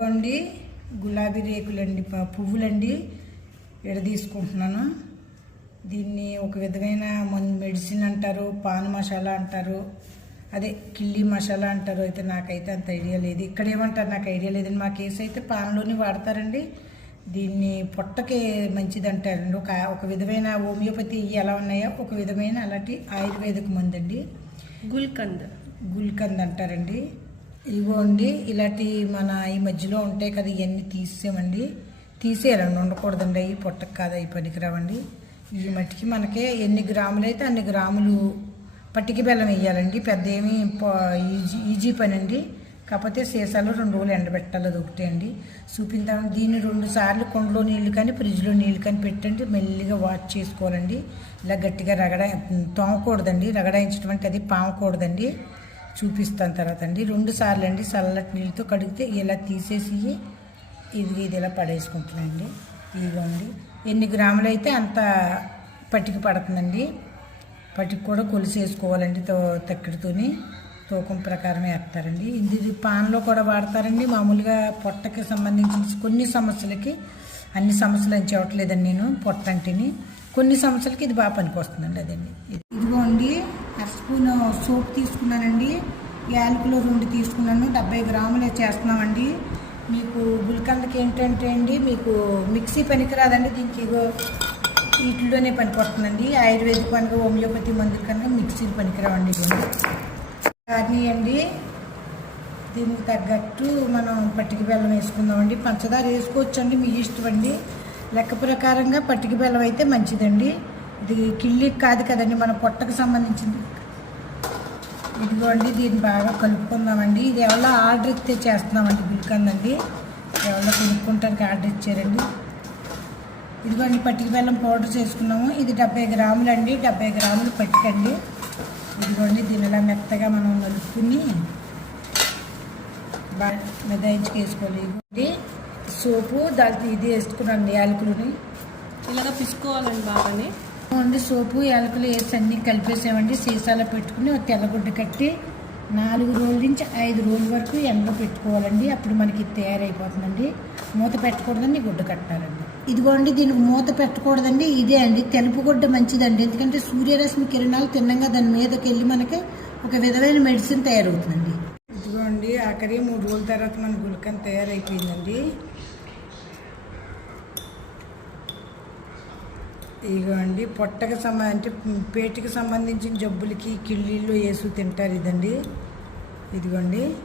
అండి గులాబీ రేకులండి ప- పువ్వులండి ఎడ తీసుకుంటున్నాను దీన్ని ఒక విధమైన మందు మెడిసిన్ అంటారు పాన్ మసాలా అంటారు అదే కిల్లి మసాలా అంటారు అయితే నాకైతే అంత ఐడియా లేదు. ఇక్కడ ఏమంటారు నాకు ఐడియా లేదండి. మా కేసు అయితే పాన్లోని వాడతారండి. దీన్ని పొట్టకి మంచిది అంటారండి ఒక ఒక విధమైన హోమియోపతి ఎలా ఉన్నాయో ఒక విధమైన అలాంటి ఆయుర్వేదిక మందు అండి గుల్కంద్. గుల్కంద్ అంటారండి. ఇదిగోండి ఇలాంటి మన ఈ మధ్యలో ఉంటాయి కదా ఇవన్నీ తీసేమండి తీసేయాలండి ఉండకూడదండి అవి పొట్టకు కాదు అవి పనికిరావండి. ఈ మట్టికి మనకి ఎన్ని గ్రాములు అయితే అన్ని గ్రాములు పట్టికి బెల్లం వేయాలండి. పెద్ద ఏమి ఈజీ ఈజీ పని అండి కాకపోతే సీసాలో రెండు రోజులు ఎండబెట్టాలి అది ఒకటే అండి. చూపించాము దీన్ని రెండు సార్లు కొండలో నీళ్ళు కానీ ఫ్రిడ్జ్లో నీళ్ళు కానీ పెట్టండి. మెల్లిగా వాష్ చేసుకోవాలండి. ఇలా గట్టిగా రగడ తోమకూడదండి. రగడాయించడం అంటే అది పామకూడదండి. చూపిస్తాను తర్వాత అండి. రెండు సార్లు అండి చల్లటి నీళ్ళతో కడిగితే ఇలా తీసేసి ఇది ఇది ఇలా పడేసుకుంటున్నాయండి ఇదిగోండి. ఎన్ని గ్రాములు అయితే అంత పట్టికి పడుతుందండి. పట్టికి కూడా కొలిసేసుకోవాలండి తో తక్కిడితోని. తూకం ప్రకారం వేస్తారండి. ఇది పాన్లో కూడా వాడతారండి. మామూలుగా పొట్టకి సంబంధించిన కొన్ని సమస్యలకి అన్ని సమస్యలు అని చెప్పట్లేదండి నేను పొట్ట అంటేని కొన్ని సంవత్సరాలకి ఇది బాగా పనికి వస్తుందండి అదండి. ఇదిగోండి అర స్పూన్ సోప్ తీసుకున్నానండి. యాలకులు రెండు తీసుకున్నాను. డెబ్బై గ్రాములు చేస్తున్నామండి. మీకు గుల్కందకి ఏంటంటే అండి మీకు మిక్సీ పనికిరాదండి. దీనికి ఇగో వీటిలోనే పనికి వస్తుందండి ఆయుర్వేదిక్ హోమియోపతి మందుల కన్నా మిక్సీలు పనికిరావండి ఇవన్నీ కానీ అండి దీనికి తగ్గట్టు మనం పట్టిక బెల్లం వేసుకుందామండి. పంచదార వేసుకోవచ్చండి మీ ఇష్టం అండి. లెక్క ప్రకారంగా పట్టిక బెల్లం అయితే మంచిదండి. ఇది కిళ్ళికి కాదు కదండి మన పొట్టకు సంబంధించింది. ఇదిగోండి దీన్ని బాగా కలుపుకుందామండి. ఇది ఎవరో ఆర్డర్ ఇస్తే చేస్తున్నామండి బిల్కందండి ఎవరో కొనుక్కుంటానికి ఆర్డర్ ఇచ్చారండి. ఇదిగోండి పట్టిక బెల్లం పౌడర్ చేసుకున్నాము. ఇది డెబ్బై గ్రాములు అండి డెబ్బై గ్రాములు పట్టికండి ఇదిగోండి దీని ఇలా మెత్తగా మనం కలుపుకుని బాగా మెదాయించుకు వేసుకోలేదు ఇదిగోండి సోపు దాంట్లో ఇది వేసుకున్నాను యాలకులని. ఇలాగ పిసుకోవాలండి బాగానే. ఓన్లీ సోపు యాలకులు వేసి అన్ని కలిపేసామండి సీసాలో పెట్టుకుని ఒక తెల్లగుడ్డ కట్టి నాలుగు రోజుల నుంచి ఐదు రోజుల వరకు ఎండలో పెట్టుకోవాలండి. అప్పుడు మనకి ఇది తయారైపోతుందండి. మూత పెట్టకూడదండి గుడ్డ కట్టాలండి. ఇదిగోండి దీనికి మూత పెట్టకూడదండి. ఇదే అండి తెలుపు గుడ్డ మంచిదండి. ఎందుకంటే సూర్యరశ్మి కిరణాలు తిన్నంగా దాని మీదకి వెళ్ళి మనకి ఒక విధమైన మెడిసిన్ తయారవుతుందండి. ఇదిగోండి ఆఖరి మూడు రోజుల తర్వాత మన గుల్కన్ తయారైపోయిందండి. ఇగోండి పొట్టకి సంబంధ అంటే పేటికి సంబంధించిన జబ్బులకి కిళ్ళీళ్ళు వేసు తింటారు ఇదండి. ఇదిగోండి.